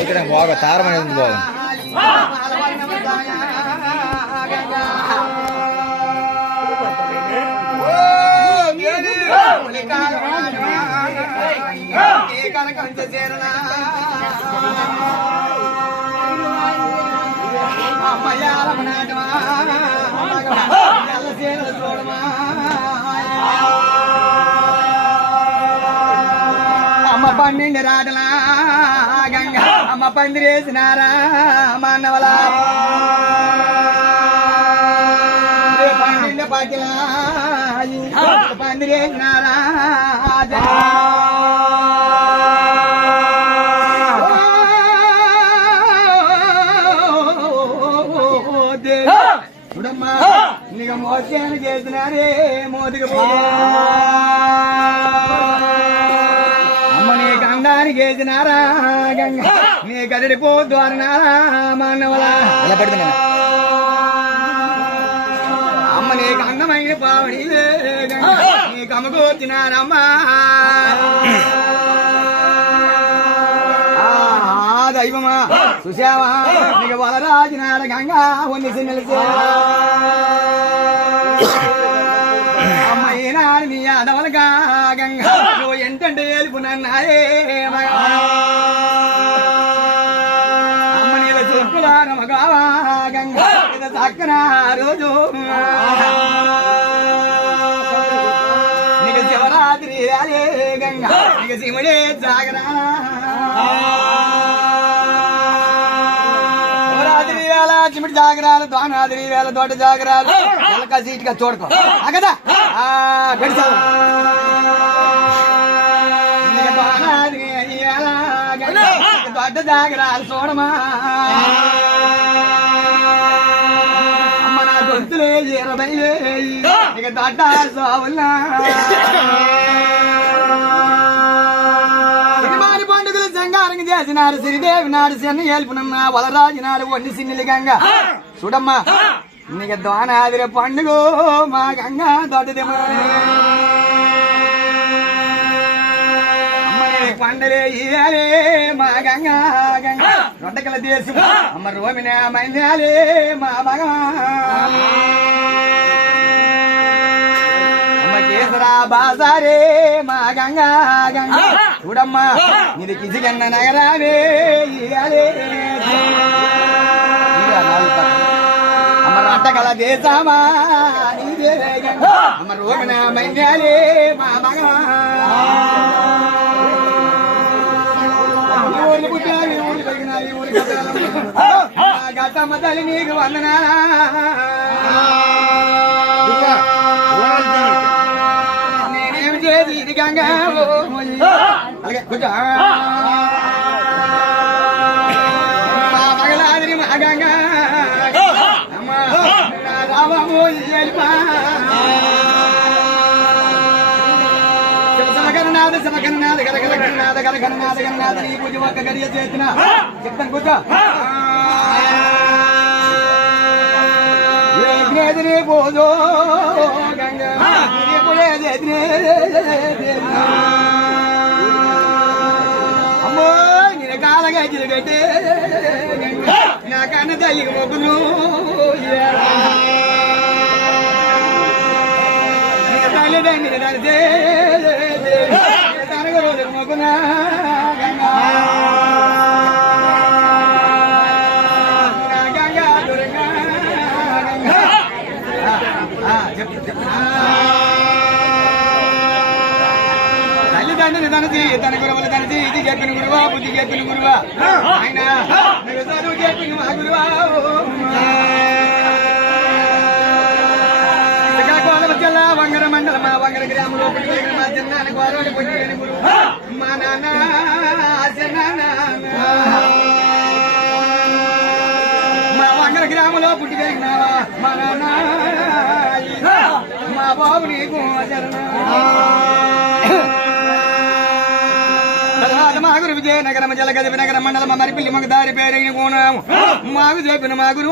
ఇక్కడ బాగా తారం అనేది ఉంది బాగా. అమ్మ పన్నెండు రాటలా గంగా అమ్మ పందిరేసినారా మానవలా. పన్నెండు పట్టిలా పందిరేసినారా చూడమ్మా నీకు మోసాన్ని చేసినారే మోదికి నీ గంగానికి వేసినారా గంగ. నీ గదిడి పోద్దు అన్నారా మానవలా. అమ్మ నీకు అందమైన పావని నీకు అమ్మకొచ్చినారమ్మా ఆ దైవమా చూసావా నీకు వలరాజినార గంగా ఉన్ని సిన్నెలిసి అమ్మ ఈనాడు నీ అదవలుగా గంగా. ఎంటంటే ఏలుపునన్నాయే అమ్మ నీల చూపులా నమగావా గంగా రోజు. నీకు శివరాత్రి గంగా. నీకు శివుడే జాగరా చిమిటి జాగరాలు ద్వానాద్రి వేళ దొడ్డ జాగరాలు. ఎలక సీట్గా చూడకో. కదా? గడిచావు దొడ్డ జాగరాలు చూడమా? అమ్మ నా గొంతులే ఇరవై ఇక దొడ్డ సావులా పండుగలు సంగారం చేసినారు శ్రీదేవి నాడు శని ఏల్పునమ్మ వలరాజు నాడు వండి సిన్నిలి గంగ. చూడమ్మా నీకు దోనాదిరి పండుగ మా గంగ దొడ్డదేమో పండలే ఇయాలే మా గంగ గంగ. రొట్టకల దేశం. అమ్మ రోమిన మైన్యాలే మా మగ. అమ్మ కేసరా బాసారే మా గంగా గంగా. చూడమ్మా ఇది కిసిగన్న నగరావే ఇయాలే అమ్మ రొట్టకల దేశమా నీదే గంగా. మైన్యాలే మా మగ. ఊర్లు తల్లి నీకు వందనా నేనేమి చేసి ఇది గంగా కొంచెం శివసమకరనాథ సమకరనాథ గరగరగరనాథ గరగరనాథ గరనాథ నీ పూజ ఒక్క గడియ చేసిన చెప్తాను కూర్చో. యజ్ఞేదిని పూజో గంగా. అమ్మో నేను కాలగా చిరగట్టే నా కన్న తల్లికి మొగ్గులు తల్లిదండ్రులు తనది తన గురువులు తనది ఇది చెప్పిన గురువా బుద్ధి చెప్పిన గురువా. ఆయన చదువు చెప్పిన మా గురువా. మండలం మా వంగర గ్రామంలో మా గోరవాడి పుట్టిన గురువు మా నాన్న మా వంగర గ్రామంలో పుట్టి పెరిగినావా? మా నాన్న మా బాబు నీకు తర్వాత మా గురు విజయనగరం జలగది నగరం మండలం మరిపిల్లి మాకు దారి పేరు మాకు చెప్పిన మా గురు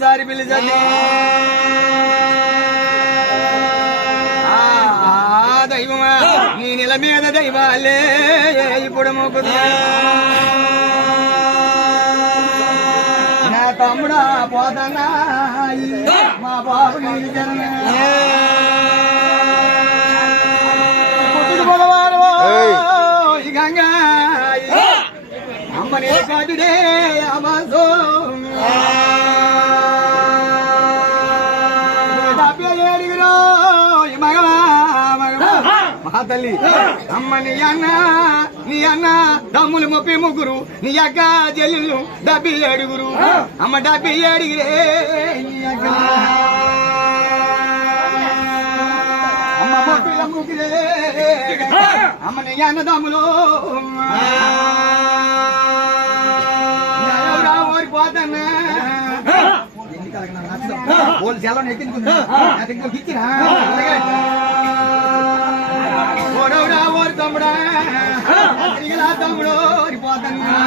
సారి పిల్లి చదివి దైవమా? నీ నెల మీద దైవాలే. ఇప్పుడు మొక్కుదు నా తమ్ముడా పోతన్నా మా బాబు నీ జనన పుట్టుడు పొలవారు ఈ గంగా. అమ్మని కాటుడే అమ్మతో ఏడిగిరో ఆ తల్లి అమ్మ నీ అన్న నీ అన్న తమ్ములు ముప్పై ముగ్గురు నీ అక్క చెల్లెళ్ళు డబ్బి ఏడుగురు. అమ్మ డబ్బి ఏడిగిరే అమ్మ ముప్పిల ముగ్గురే అమ్మ నీ అన్న తమ్ములు పోతన్నా ఓడిపోతానా వాళ్ళు సెలవు ఎక్కించుకుందా. ఇచ్చినా ఓడవుడా ఓడి తమ్ముడా? తమ్ముడు ఓడిపోతాను